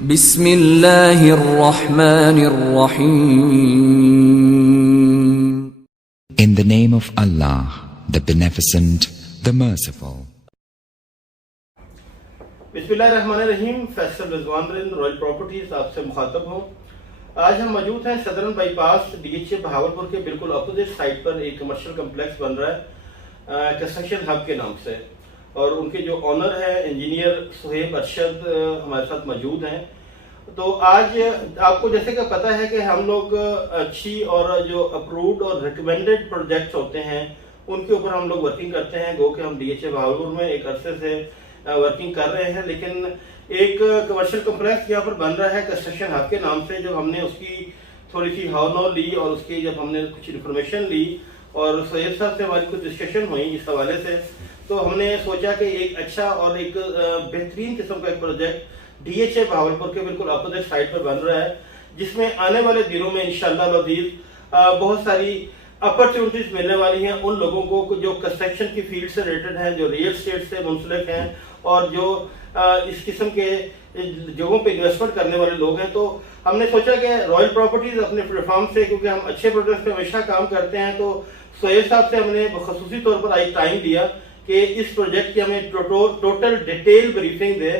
बिस्मिल्लाहिर्रहमानिर्रहीम। In the name of Allah, the Beneficent, the Merciful. बिस्मिल्लाहिर्रहमानिर्रहीम। Faisal Rizwan royal properties आपसे मुखातब हूँ। आज हम मौजूद हैं सदरन बाईपास डीएचए बहावलपुर के बिल्कुल अपोजिट साइड पर एक कमर्शियल कम्प्लेक्स बन रहा है कंस्ट्रक्शन हब के नाम से, और उनके जो ऑनर है इंजीनियर सुहेब अरशद हमारे साथ मौजूद हैं। तो आज आपको जैसे कि पता है कि हम लोग अच्छी और जो अप्रूव्ड और रिकमेंडेड प्रोजेक्ट्स होते हैं उनके ऊपर हम लोग वर्किंग करते हैं। गो कि हम डीएचए बहावलपुर में एक अरसे से वर्किंग कर रहे हैं, लेकिन एक कमर्शियल कम्प्लेक्स यहाँ पर बन रहा है कंस्ट्रक्शन हब के नाम से। जो हमने उसकी थोड़ी सी हाव ली और उसकी जब हमने कुछ इन्फॉर्मेशन ली और सैयद साहब से हमारी कुछ डिस्कशन हुई इस हवाले से, तो हमने सोचा कि एक अच्छा और एक बेहतरीन किस्म का एक प्रोजेक्ट डीएचए बहावलपुर के बिल्कुल अपोजिट साइड पर बन रहा है, जिसमें आने वाले दिनों में इंशाअल्लाह अज़ीज़ बहुत सारी अपॉर्चुनिटीज मिलने वाली हैं उन लोगों को जो कंस्ट्रक्शन की फील्ड से रिलेटेड हैं, जो रियल एस्टेट से मुंसलिक हैं और जो इस किस्म के जगहों पे इन्वेस्टमेंट करने वाले लोग हैं। तो हमने सोचा कि रॉयल प्रॉपर्टीज अपने प्लेटफॉर्म से, क्योंकि हम अच्छे प्रोजेक्ट पे हमेशा काम करते हैं, तो सोहेब साहब से हमने खसूसी तौर पर आज टाइम दिया कि इस प्रोजेक्ट की हमें टोटल डिटेल ब्रीफिंग दे,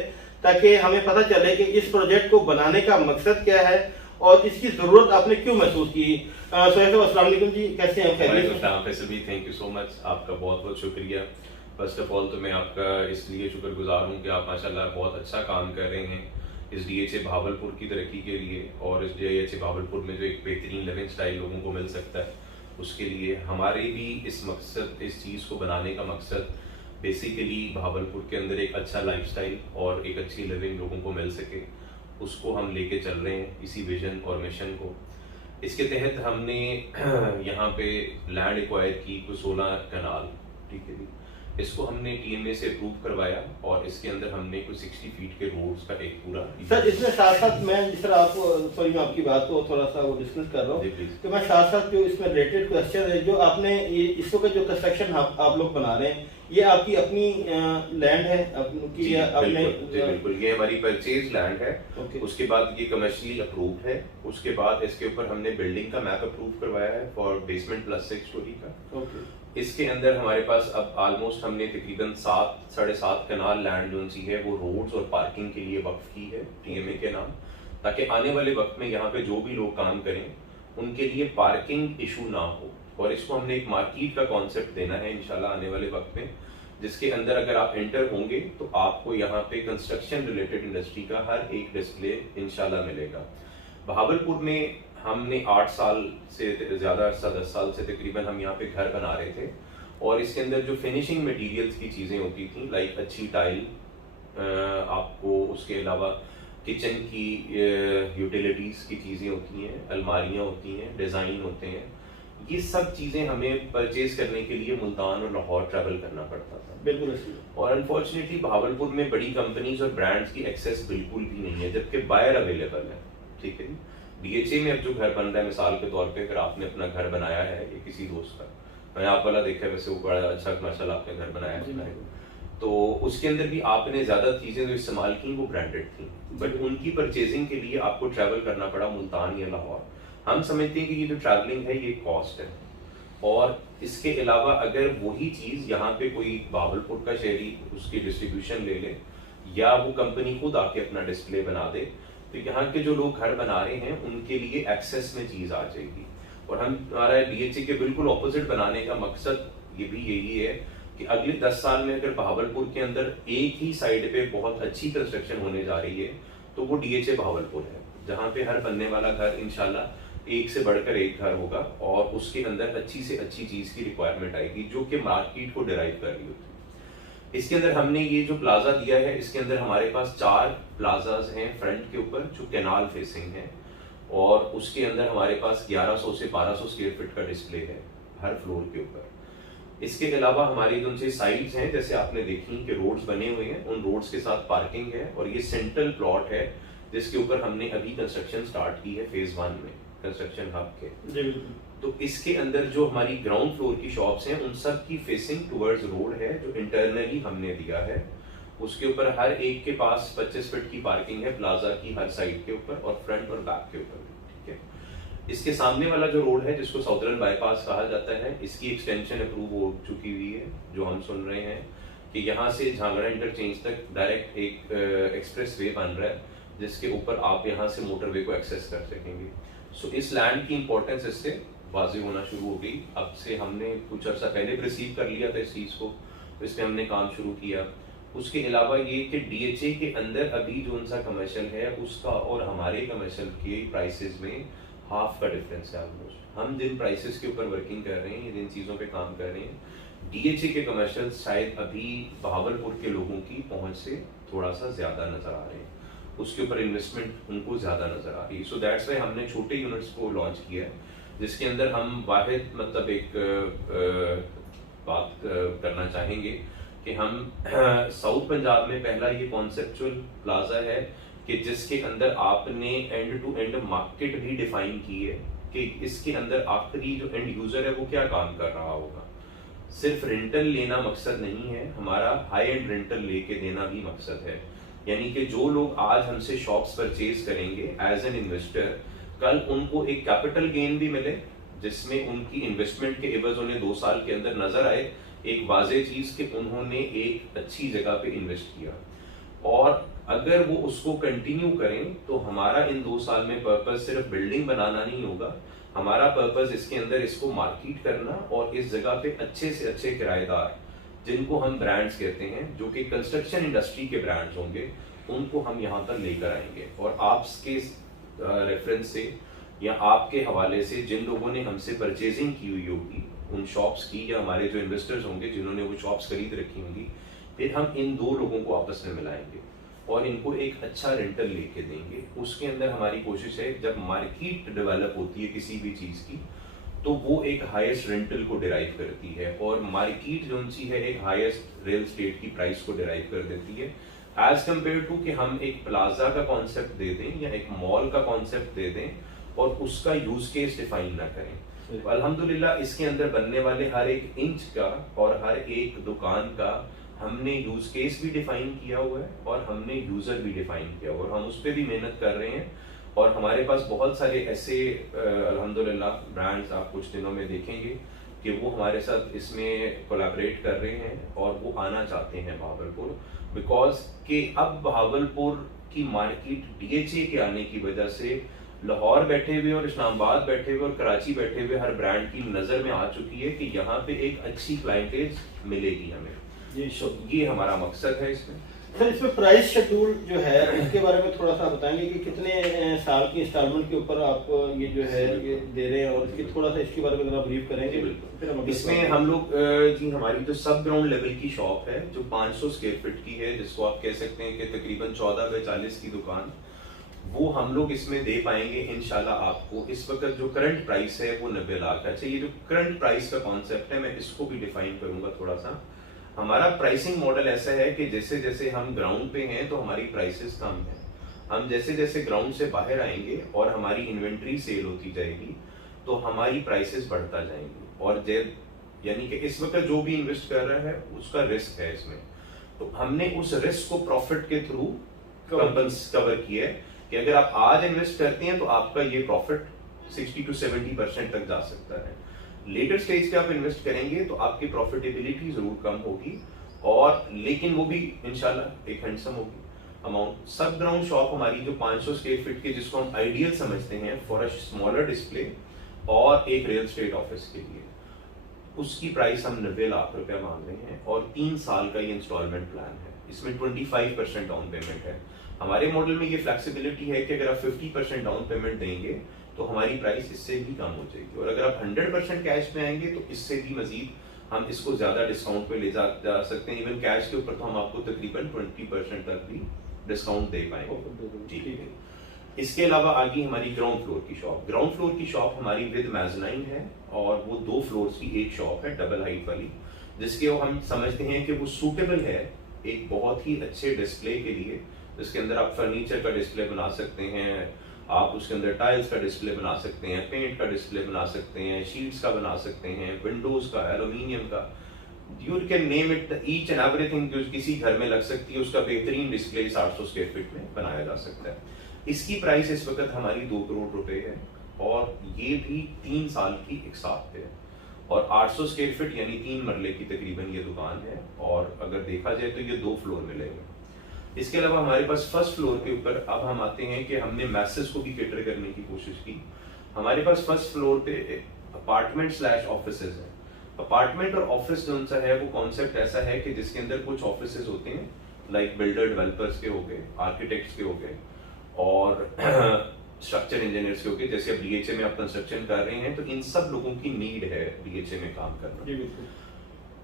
ताकि हमें पता चले कि इस प्रोजेक्ट को बनाने का मकसद क्या है और इसकी जरूरत आपने क्यों महसूस की। सोहेब साहब अस्सलाम वालेकुम जी, कैसे हैं? थैंक यू सो मच, आपका बहुत बहुत शुक्रिया। फर्स्ट ऑफ ऑल तो मैं आपका इसलिए शुक्रगुजार हूँ कि आप माशाल्लाह बहुत अच्छा काम कर रहे हैं इस डीएचए बहावलपुर की तरक्की के लिए, और इस डीएचए बहावलपुर में जो एक बेहतरीन लिविंग स्टाइल लोगों को मिल सकता है उसके लिए हमारे भी इस चीज़ को बनाने का मकसद बेसिकली बहावलपुर के अंदर एक अच्छा लाइफस्टाइल और एक अच्छी लिविंग लोगों को मिल सके, उसको हम लेके चल रहे हैं इसी विजन और मिशन को। इसके तहत हमने यहाँ पे लैंड एक्वायर की कुछ 16 कनाल, ठीक है जी, इसको हमने टीएमए से अप्रूव करवाया और इसके अंदर हमने कुछ 60 फीट के रोड्स का एक पूरा सर। इसमें साथ साथ मैं जिस तरह आपको सॉरी मैं आपकी बात को थोड़ा सा वो डिस्कस कर रहा हूँ, तो मैं साथ साथ जो इसमें रिलेटेड क्वेश्चन है, जो आपने ये इसको का जो कंस्ट्रक्शन आप लोग बना रहे हैं, ये आपकी अपनी लैंड है आपकी? बिल्कुल, ये हमारी परचेज लैंड है। उसके बाद ये कमर्शियली अप्रूव्ड है। उसके बाद इसके ऊपर हमने बिल्डिंग का मैप अप्रूव करवाया है फॉर बेसमेंट प्लस 6 स्टोरी का। इसके अंदर हमारे पास अब ऑलमोस्ट हमने तकरीबन 7-7.5 कनाल लैंड जो सी है वो रोड्स और पार्किंग के लिए वक्फ की है टीएमए के नाम, ताकि आने वाले वक्त में यहाँ पे जो भी लोग काम करें उनके लिए पार्किंग इशू ना हो। और इसको हमने एक मार्केट का कॉन्सेप्ट देना है इंशाल्लाह आने वाले वक्त में, जिसके अंदर अगर आप एंटर होंगे तो आपको यहाँ पे कंस्ट्रक्शन रिलेटेड इंडस्ट्री का हर एक डिस्प्ले इंशाल्लाह मिलेगा। बहावलपुर में हमने 8 साल से ज्यादा 10 साल से तकरीबन हम यहाँ पे घर बना रहे थे, और इसके अंदर जो फिनिशिंग मटेरियल्स की चीजें होती थी लाइक अच्छी टाइल, आपको उसके अलावा किचन की यूटिलिटीज की चीजें होती हैं, अलमारियां होती हैं, डिजाइन होते हैं, ये सब चीजें हमें परचेज करने के लिए मुल्तान और लाहौर ट्रैवल करना पड़ता था। बिल्कुल। और अनफॉर्चुनेटली बहावलपुर में बड़ी कंपनीज और ब्रांड्स की एक्सेस बिल्कुल भी नहीं है, जबकि बायर अवेलेबल है, ठीक है। डीएचए में अब जो घर बन रहा है, मिसाल के तौर पे अगर आपने अपना घर बनाया है या किसी दोस्त का, मैंने आप वाला देखा है, वैसे वो बड़ा अच्छा माशाल्लाह आपने घर बनाया है, तो उसके अंदर भी आपने ज्यादा चीजें जो इस्तेमाल की वो ब्रांडेड थी, बट उनकी परचेजिंग के लिए आपको ट्रैवल करना पड़ा मुल्तान या लाहौर। हम समझते हैं कि ये जो ट्रैवलिंग है ये कॉस्ट है, और इसके अलावा अगर वही चीज यहाँ पे कोई बहावलपुर का शहरी उसकी डिस्ट्रीब्यूशन ले ले या वो कंपनी खुद आके अपना डिस्प्ले बना दे, तो यहाँ के जो लोग घर बना रहे हैं उनके लिए एक्सेस में चीज आ जाएगी। और हमारा डीएचए के बिल्कुल ऑपोजिट बनाने का मकसद ये भी यही है कि अगले 10 साल में अगर बहावलपुर के अंदर एक ही साइड पे बहुत अच्छी कंस्ट्रक्शन होने जा रही है तो वो डीएचए बहावलपुर है, जहाँ पे हर बनने वाला घर इंशाल्लाह एक से बढ़कर एक घर होगा और उसके अंदर अच्छी से अच्छी चीज की रिक्वायरमेंट आएगी जो कि मार्केट को डिराइव कर रही होती है। इसके अंदर हमने ये जो प्लाजा दिया है, इसके अंदर हमारे पास 4 प्लाजाज हैं फ्रंट के ऊपर जो कैनाल फेसिंग है, और उसके अंदर हमारे पास 1100 से 1200 स्क्वायर फीट का डिस्प्ले है हर फ्लोर के ऊपर। इसके अलावा हमारी जो साइड्स हैं, जैसे आपने देखी कि रोड्स बने हुए हैं, उन रोड्स के साथ पार्किंग है, और ये सेंट्रल प्लॉट है जिसके ऊपर हमने अभी कंस्ट्रक्शन स्टार्ट की है फेज 1 में कंस्ट्रक्शन हब के। तो इसके अंदर जो हमारी ग्राउंड फ्लोर की शॉप्स हैं उन सब की फेसिंग टुवर्ड्स रोड है, जो इंटरनली हमने दिया है, उसके ऊपर हर एक के पास 25 फीट की पार्किंग है प्लाजा की हर साइड के ऊपर और फ्रंट और बैक के ऊपर, ठीक है। इसके सामने वाला जो रोड है जिसको साउदर्न बाईपास कहा जाता है, इसकी एक्सटेंशन अप्रूव हो चुकी हुई है, जो हम सुन रहे हैं कि यहाँ से झांगड़ा इंटरचेंज तक डायरेक्ट एक एक्सप्रेस वे बन रहा है जिसके ऊपर आप यहाँ से मोटरवे को एक्सेस कर सकेंगे। सो इस लैंड की इंपॉर्टेंस इससे वाज़ेह होना शुरू हो गई। अब से हमने कुछ अर्सा पहले रिसीव कर लिया था इस चीज़ को, तो इसमें हमने काम शुरू किया। उसके अलावा ये कि डीएचए के अंदर अभी जो उनका कमर्शियल है उसका और हमारे कमर्शियल के प्राइसेस में हाफ का डिफरेंस है ऑलमोस्ट। हम जिन प्राइसेस के ऊपर वर्किंग कर रहे हैं, जिन चीज़ों पे काम कर रहे हैं, डीएचए के कमर्शियल शायद अभी बहावलपुर के लोगों की पहुंच से थोड़ा सा ज़्यादा नज़र आ रहे हैं, उसके ऊपर इन्वेस्टमेंट उनको ज़्यादा नज़र आ रही है। सो दैट्स वाई हमने छोटे यूनिट्स को लॉन्च किया है, जिसके अंदर हम वाहिद मतलब एक बात करना चाहेंगे कि हम साउथ पंजाब में पहला ये कॉन्सेप्चुअल प्लाजा है कि जिसके अंदर आपने एंड टू एंड मार्केट भी डिफाइन की है कि इसके अंदर आखिरी जो एंड यूजर है वो क्या काम कर रहा होगा। सिर्फ रेंटल लेना मकसद नहीं है, हमारा हाई एंड रेंटल लेके देना भी मकसद है। यानी कि जो लोग आज हमसे शॉप्स परचेज करेंगे एज एन इन्वेस्टर, कल उनको एक कैपिटल गेन भी मिले जिसमें उनकी इन्वेस्टमेंट के एवज उन्हें 2 साल के अंदर नजर आए एक वाज़ेह चीज कि उन्होंने एक अच्छी जगह पे इन्वेस्ट किया, और अगर वो उसको कंटिन्यू करें तो हमारा इन 2 साल में पर्पस सिर्फ बिल्डिंग बनाना नहीं होगा, हमारा पर्पस इसके अंदर इसको मार्केट करना और इस जगह पे अच्छे से अच्छे किराएदार जिनको हम ब्रांड्स कहते हैं, जो कि कंस्ट्रक्शन इंडस्ट्री के ब्रांड्स होंगे, उनको हम यहाँ पर लेकर आएंगे। और आपके रेफरेंस से या आपके हवाले से जिन लोगों ने हमसे परचेजिंग की हुई होगी उन शॉप्स की, या हमारे जो इन्वेस्टर्स होंगे जिन्होंने वो शॉप्स खरीद रखी होंगी, फिर हम इन 2 लोगों को आपस में मिलाएंगे और इनको एक अच्छा रेंटल लेके देंगे। उसके अंदर हमारी कोशिश है जब मार्केट डेवलप होती है किसी भी चीज की तो वो एक हाईएस्ट रेंटल को डिराइव करती है, और मार्केट जो सी है एक हाईएस्ट रियल एस्टेट की प्राइस को डिराइव कर देती है, एज कम्पेयर टू कि हम एक प्लाजा का कॉन्सेप्ट दे दें या एक मॉल का कॉन्सेप्ट दे दें और उसका यूज केस डिफाइन ना करें। तो अल्हम्दुलिल्लाह इसके अंदर बनने वाले हर एक इंच का और हर एक दुकान का हमने यूज केस भी डिफाइन किया हुआ है और हमने यूजर भी डिफाइन किया हुआ है, और हम उस पर भी मेहनत कर रहे हैं। और हमारे पास बहुत सारे ऐसे अल्हम्दुलिल्लाह ब्रांड्स आप कुछ दिनों में देखेंगे कि वो हमारे साथ इसमें कोलैबोरेट कर रहे हैं और वो आना चाहते हैं बहावलपुर, बिकॉज कि अब बहावलपुर की मार्केट डीएचए के आने की वजह से लाहौर बैठे हुए और इस्लामाबाद बैठे हुए और कराची बैठे हुए हर ब्रांड की नजर में आ चुकी है कि यहाँ पे एक अच्छी क्लाइंटेज मिलेगी हमें। ये हमारा मकसद है इसमें। सर इसमें प्राइस शेड्यूल जो है इसके बारे में थोड़ा सा बताएंगे कि कितने साल की इंस्टॉलमेंट के ऊपर आप ये जो है ये दे रहे हैं, और इसकी थोड़ा सा इसके बारे में जरा ब्रीफ करेंगे। बिल्कुल, इसमें हम लोग जी हमारी जो सब ग्राउंड लेवल की शॉप है जो 500 स्क्वायर फीट की है, जिसको आप कह सकते हैं कि तकरीबन 14 बाय 40 की दुकान, वो हम लोग इसमें दे पाएंगे इंशाल्लाह आपको। इस वक्त जो करंट प्राइस है वो 90 लाख है। अच्छा, ये जो करंट प्राइस का कॉन्सेप्ट है मैं इसको भी डिफाइन करूंगा थोड़ा सा। हमारा प्राइसिंग मॉडल ऐसा है कि जैसे जैसे हम ग्राउंड पे हैं तो हमारी प्राइसेस कम है, हम जैसे जैसे ग्राउंड से बाहर आएंगे और हमारी इन्वेंट्री सेल होती जाएगी तो हमारी प्राइसेस बढ़ता जाएंगी, और यानी कि इस वक्त जो भी इन्वेस्ट कर रहा है उसका रिस्क है इसमें, तो हमने उस रिस्क को प्रॉफिट के थ्रू कवर किया है कि अगर आप आज इन्वेस्ट करते हैं तो आपका ये प्रॉफिट 60 to 70% तक जा सकता है। लेटर स्टेज पे आप इन्वेस्ट करेंगे तो आपकी प्रॉफिटेबिलिटी जरूर कम होगी, और लेकिन वो भी इंशाल्लाह एक हैंडसम होगी अमाउंट। सब ग्राउंड शॉप हमारी जो 500 स्क्वायर फीट की, जिसको हम आइडियल समझते हैं फॉर अ स्मॉलर डिस्प्ले और एक रियल एस्टेट ऑफिस के लिए, उसकी प्राइस हम 90 लाख रुपया मांग रहे हैं और 3 साल का ये इंस्टॉलमेंट प्लान है। इसमें 25% डाउन पेमेंट है। हमारे मॉडल में ये फ्लेक्सिबिलिटी है कि अगर आप 50% डाउन पेमेंट देंगे तो हमारी प्राइस इससे भी कम हो जाएगी, और अगर आप 100% कैश में आएंगे तो इससे भी मजीद हम इसको ज्यादा डिस्काउंट पे ले जा सकते हैं। इवन कैश के ऊपर तो हम आपको तकरीबन 20% तक भी डिस्काउंट दे पाएंगे। ठीक है। इसके अलावा आगे हमारी ग्राउंड फ्लोर की शॉप, ग्राउंड फ्लोर की शॉप हमारी विद मेज़नाइन है, और वो 2 फ्लोर्स की एक शॉप है डबल हाइट वाली, जिसके हम समझते हैं कि वो सूटेबल है एक बहुत ही अच्छे डिस्प्ले के लिए, जिसके अंदर आप फर्नीचर का डिस्प्ले बना सकते हैं, आप उसके अंदर टाइल्स का डिस्प्ले बना सकते हैं, पेंट का डिस्प्ले बना सकते हैं, शीट्स का बना सकते हैं, विंडोज का, एल्यूमिनियम का, you can name it each and everything जो किसी घर में लग सकती है, उसका बेहतरीन डिस्प्ले 800 स्क्वायर फीट में बनाया जा सकता है। इसकी प्राइस इस वक्त हमारी 2 करोड़ रुपए है और ये भी 3 साल की एक साथ पे है और 800 स्क्वायर फीट यानी 3 मरले की तकरीबन ये दुकान है और अगर देखा जाए तो ये 2 फ्लोर मिलेंगे। इसके अलावा हमारे पास फर्स्ट फ्लोर के ऊपर अब हम आते हैं कि हमने मैसेज को भी कैटर करने की कोशिश की। हमारे पास फर्स्ट फ्लोर पे अपार्टमेंट स्लैश ऑफिसेज है। अपार्टमेंट और ऑफिस जो सा है वो कॉन्सेप्ट ऐसा है कि जिसके अंदर कुछ ऑफिसेज होते हैं लाइक बिल्डर डेवलपर्स के हो गए, आर्किटेक्ट्स के हो गए और स्ट्रक्चर इंजीनियर्स के हो गए। जैसे अब डीएचए में आप कंस्ट्रक्शन कर रहे हैं तो इन सब लोगों की नीड है डीएचए में काम करना।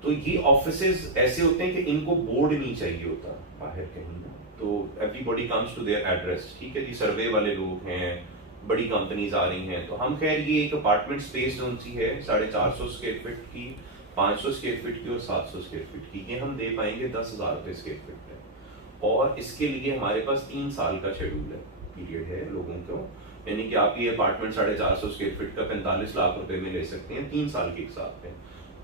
तो ये ऑफिसेज ऐसे होते हैं कि इनको बोर्ड नहीं चाहिए होता बाहर कहीं, तो everybody comes to their address. ठीक है जी, सर्वे वाले लोग हैं, बड़ी कंपनीज आ रही हैं, तो हम खैर ये एक अपार्टमेंट स्पेस जो सी है 450 स्क्वायर फीट की, 500 स्क्वायर फीट की और 700 स्क्वायर फीट की, ये हम दे पाएंगे 10,000 रुपए स्क्वायर फीट में। और इसके लिए हमारे पास 3 साल का शेड्यूल है, पीरियड है लोगों को, यानी कि आप ये अपार्टमेंट 450 स्क्वायर फीट का 45 लाख रुपए में ले सकते हैं 3 साल के एक साथ में।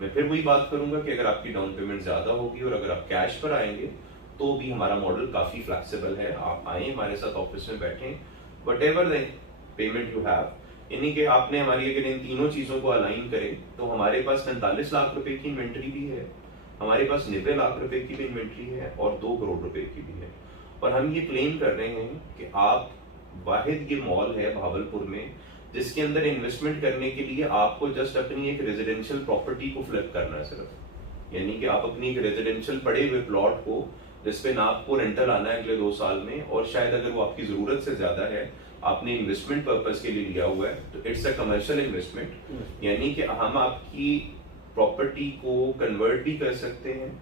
मैं फिर वही बात करूंगा कि अगर आपकी डाउन पेमेंट ज्यादा होगी और अगर आप कैश पर आएंगे तो भी हमारा मॉडल काफी फ्लेक्सिबल है। आप आए हमारे साथ ऑफिस में बैठे, what ever payment you have, यानी कि आपने हमारी अगर इन तीनों चीजों को अलाइन करें तो हमारे पास 45 लाख रुपए की इन्वेंट्री भी है, हमारे पास 90 लाख रुपए की भी इन्वेंट्री है और 2 करोड़ रुपए की भी है। और हम ये क्लेम कर रहे हैं कि आप वाहिद ये मॉल है भावलपुर में जिसके अंदर इन्वेस्टमेंट करने के लिए आपको जस्ट अपनी एक रेजिडेंशियल प्रॉपर्टी को फ्लिप करना है सिर्फ, यानी कि आप अपनी एक रेजिडेंशियल पड़े हुए प्लॉट को जिसपे ना आपको रेंटल आना है अगले 2 साल में और शायद अगर वो आपकी जरूरत से ज्यादा है, आपने इन्वेस्टमेंट पर्पस के लिए लिया हुआ है तो इट्स अ कमर्शियल इन्वेस्टमेंट, यानी कि हम आपकी प्रॉपर्टी को कन्वर्ट भी कर सकते हैं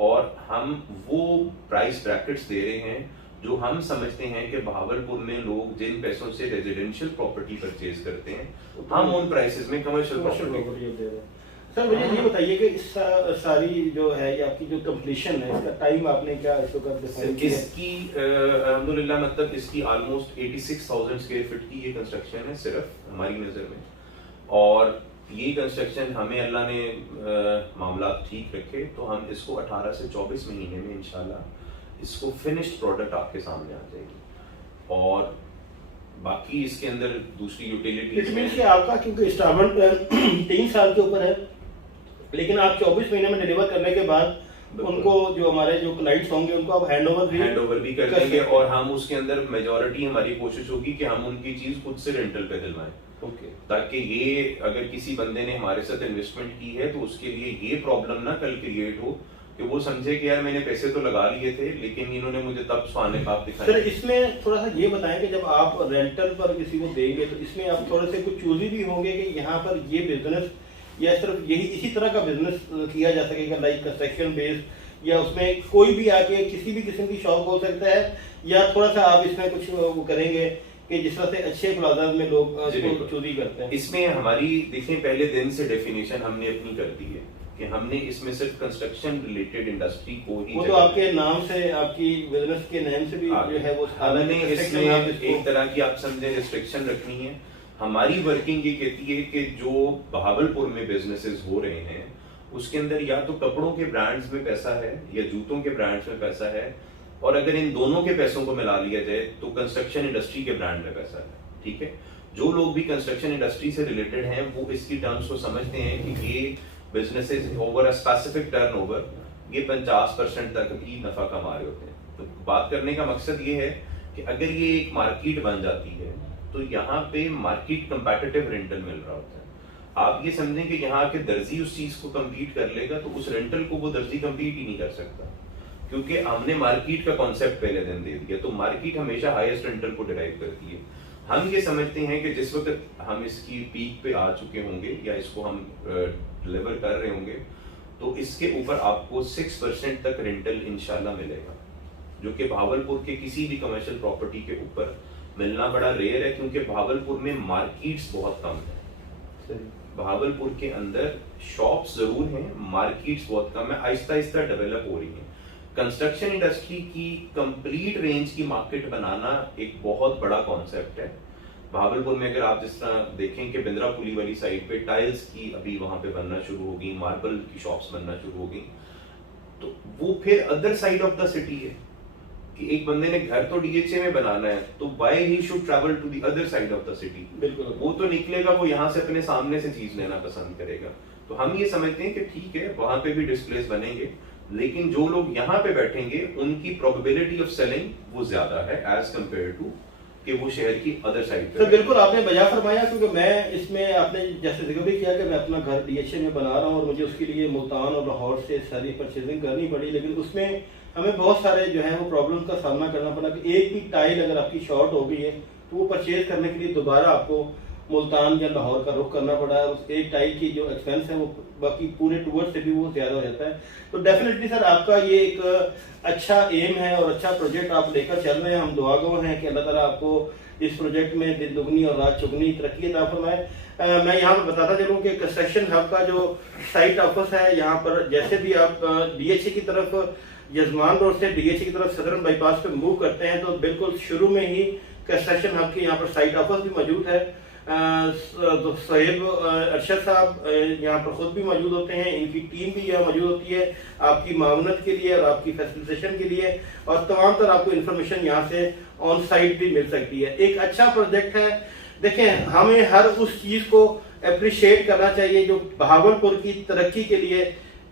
और हम वो प्राइस ब्रैकेट्स दे रहे हैं जो हम समझते हैं कि भावलपुर में लोग जिन पैसों से रेजिडेंशियल प्रॉपर्टी परचेज करते हैं हम उन प्राइसेस में कमर्शियल प्रॉपर्टी दे रहे हैं। सर मुझे ये बताइए कि इस सारी जो है ये आपकी जो कंप्लीशन है इसका टाइम आपने क्या इसको कर डिफाइन किया? इसकी अल्हम्दुलिल्लाह मतलब इसकी ऑलमोस्ट 86,000 स्क्वायर फीट की ये कंस्ट्रक्शन है सिर्फ हमारी नजर में, और ये कंस्ट्रक्शन हमें अल्लाह ने मामला ठीक रखे तो हम इसको 18 से 24 महीने में इंशाल्लाह इसको फिनिश्ड प्रोडक्ट आपके सामने आ जाएगी। और बाकी इसके अंदर दूसरी यूटिलिटी आपका क्योंकि इंस्टॉलमेंट 3 साल के ऊपर है लेकिन आप 24 महीने में डिलीवर करने के बाद उनको जो हमारे जो क्लाइंट्स होंगे उनको आप हैंड ओवर भी कर देंगे और हम उसके अंदर मेजॉरिटी हमारी कोशिश होगी कि हम उनकी चीज खुद से रेंटल पे दिलवाएं। ताकि ये अगर किसी बंदे ने हमारे साथ इन्वेस्टमेंट की है तो उसके लिए ये प्रॉब्लम ना कल क्रिएट हो कि वो समझे कि यार मैंने पैसे तो लगा लिए थे लेकिन इन्होंने मुझे तब सुहाने पाप दिखाए। सर इसमें थोड़ा सा ये बताएं कि जब आप रेंटल पर किसी को देंगे तो इसमें आप थोड़े से कुछ चूजी भी होंगे कि यहाँ पर ये बिजनेस या सिर्फ यही इसी तरह का बिजनेस किया जा सकेगा लाइक कंस्ट्रक्शन बेस्ड, या उसमें कोई भी आके किसी भी किस्म की शॉप हो सकता है, या थोड़ा सा आप इसमें कुछ वो करेंगे कि जिस तरह से अच्छे प्लाजा में लोग चोरी करते हैं? इसमें हमारी देखिए पहले दिन से डेफिनेशन हमने अपनी कर दी है कि हमने इसमें सिर्फ कंस्ट्रक्शन रिलेटेड इंडस्ट्री को ही, वो तो आपके नाम से आपकी बिजनेस के नेम से भी जो है वो हमने इसमें एक तरह की आप समझे रिस्ट्रिक्शन रखनी है। हमारी वर्किंग ये कहती है कि जो भावलपुर में बिजनेसेस हो रहे हैं उसके अंदर या तो कपड़ों के ब्रांड्स में पैसा है या जूतों के ब्रांड्स में पैसा है, और अगर इन दोनों के पैसों को मिला लिया जाए तो कंस्ट्रक्शन इंडस्ट्री के ब्रांड में पैसा है। ठीक है, जो लोग भी कंस्ट्रक्शन इंडस्ट्री से रिलेटेड हैं वो इसकी टर्म्स को समझते हैं कि ये businesses over a specific turnover ये 50% तक भी नफा कमा रहे होते हैं। तो बात करने का मकसद ये है कि अगर ये एक मार्केट बन जाती है तो यहाँ पे मार्केट कंपेटिटिव रेंटल मिल रहा होता है। आप ये समझें कि यहाँ के दर्जी उस चीज को कम्पीट कर लेगा तो उस रेंटल को वो दर्जी कम्पीट ही नहीं कर सकता, क्योंकि हमने मार्केट का कॉन्सेप्ट पहले दिन दे दिया। तो मार्केट हमेशा हाईएस्ट रेंटल को डिराइव करती है। हम ये समझते हैं कि जिस वक्त हम इसकी पीक पे आ चुके होंगे या इसको हम डिलीवर कर रहे होंगे तो इसके ऊपर आपको 6% तक रेंटल इंशाल्लाह मिलेगा, जो कि भावलपुर के किसी भी कमर्शियल प्रॉपर्टी के ऊपर मिलना बड़ा रेयर है, क्योंकि भावलपुर में मार्केट्स बहुत कम है। भावलपुर के अंदर शॉप्स जरूर हैं, मार्केट्स बहुत कम है, आहिस्ता आहिस्ता डेवलप हो रही है। कंस्ट्रक्शन इंडस्ट्री की कंप्लीट रेंज की मार्केट बनाना एक बहुत बड़ा कॉन्सेप्ट है, भावलपुर में अगर आप जिस तरह देखें कि बिंद्रा पुली वाली साइड पे टाइल्स की अभी वहां पे बनना शुरू होगी, मार्बल की शॉप्स बनना शुरू होगी, तो वो फिर other side of the city है कि एक बंदे ने घर तो डीएचए में बनाना है, तो why he should travel to the other side of the city. बिल्कुल, वो तो निकलेगा, वो यहाँ से अपने सामने से चीज लेना पसंद करेगा। तो हम ये समझते हैं कि ठीक है वहां पे भी डिस्प्लेस बनेंगे, लेकिन जो लोग यहाँ पे बैठेंगे उनकी प्रोबेबिलिटी ऑफ सेलिंग वो ज्यादा है एज कंपेयर टू कि वो शहर की अदर साइड पे। तो बिल्कुल आपने बजा फरमाया, क्योंकि मैं इसमें आपने जैसे जिक्र भी किया कि मैं अपना घर डीएचए में बना रहा हूँ और मुझे उसके लिए मुल्तान और लाहौर से सारी परचेजिंग करनी पड़ी, लेकिन उसमें हमें बहुत सारे जो है वो प्रॉब्लम्स का सामना करना पड़ा कि एक भी टाइल अगर आपकी शॉर्ट हो गई है तो वो परचेज करने के लिए दोबारा आपको मुल्तान या लाहौर का रुख करना पड़ा है। उस एक टाइल की जो एक्सपेंस है वो बाकी पूरे टूर से भी वो ज्यादा हो जाता है। तो डेफिनेटली सर आपका ये एक अच्छा एम है और अच्छा प्रोजेक्ट आप लेकर चल रहे हैं। हम दुआगो हैं कि अल्लाह ताला आपको इस प्रोजेक्ट में दिन दुगनी और रात चुगनी तरक्की अता फरमाए। मैं यहाँ पर बताता चलूँ कि कंस्ट्रक्शन हब का जो साइट ऑफिस है यहाँ पर, जैसे भी आप डीएचए की तरफ यजमान रोड से डीएचए की तरफ सदरन बाईपास पे मूव करते हैं तो बिल्कुल शुरू में ही कंस्ट्रक्शन हब के यहाँ पर साइट ऑफिस भी मौजूद है। सोहेब अरशद साहब यहाँ पर खुद भी मौजूद होते हैं, इनकी टीम भी यहाँ मौजूद होती है आपकी मावनत के लिए और आपकी फैसिलिटेशन के लिए, और तमाम तरह आपको इन्फॉर्मेशन यहाँ से ऑन साइट भी मिल सकती है। एक अच्छा प्रोजेक्ट है। देखें, हमें हर उस चीज को अप्रिशिएट करना चाहिए जो भावलपुर की तरक्की के लिए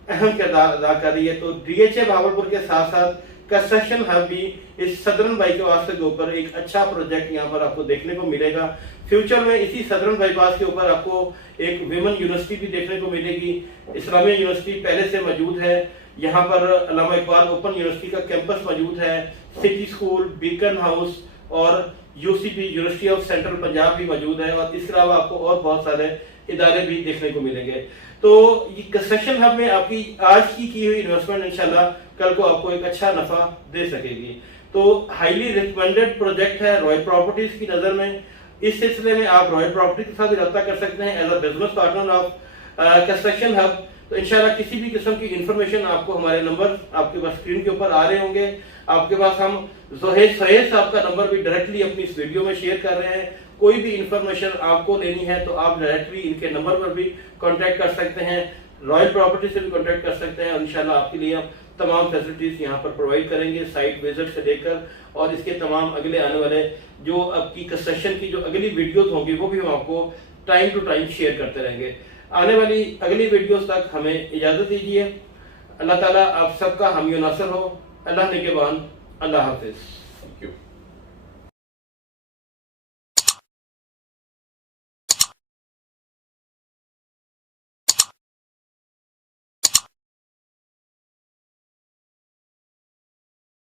अहम किरदार अदा कर रही है। तो डीएचए भावलपुर के साथ साथ कंस्ट्रक्शन हब भी इस सदरन बाईपास के ऊपर एक अच्छा प्रोजेक्ट यहाँ पर आपको देखने को मिलेगा। फ्यूचर में इसी सदरन बाईपास के ऊपर आपको एक विमेन यूनिवर्सिटी भी देखने को मिलेगी। इस्लामिया यूनिवर्सिटी पहले से मौजूद है, यहाँ पर अल्लामा इकबाल ओपन यूनिवर्सिटी का कैंपस मौजूद है, सिटी स्कूल, बीकन हाउस और UCP university of central Punjab भी मौजूद है, और इसके अलावा आपको और बहुत सारे इदारे भी देखने को मिलेंगे। तो ये कंस्ट्रक्शन हब में आपकी आज की हुई इन्वेस्टमेंट इंशाल्लाह कल को आपको एक अच्छा नफा दे सकेगी। तो हाईली रिकमेंडेड प्रोजेक्ट है रॉयल प्रॉपर्टीज की नजर में। इस सिलसिले में आप रॉयल प्रॉपर्टी के साथ भी रब्ता कर सकते हैं as a business partner of construction hub. तो इंशाल्लाह किसी भी किस्म की इंफॉर्मेशन आपको हमारे नंबर आपके पास स्क्रीन के ऊपर आ रहे होंगे। आपके पास हम सोहेब साहब का नंबर भी डायरेक्टली अपनी इस वीडियो में शेयर कर रहे हैं। कोई भी इंफॉर्मेशन आपको लेनी है तो आप डायरेक्टली इनके नंबर पर भी कांटेक्ट कर सकते हैं, रॉयल प्रॉपर्टी से भी कांटेक्ट कर सकते हैं, और इंशाल्लाह आपके लिए हम तमाम फैसिलिटीज यहाँ पर प्रोवाइड करेंगे, साइट विजिट से लेकर और इसके तमाम अगले आने वाले जो आपकी कंस्ट्रक्शन की जो अगली वीडियोस होंगी वो भी हम आपको टाइम टू टाइम शेयर करते रहेंगे। आने वाली अगली वीडियोस तक हमें इजाजत दीजिए। अल्लाह ताला आप सबका हामी नासर हो। अल्लाह निगहबान। अल्लाह हाफिज। Thank you.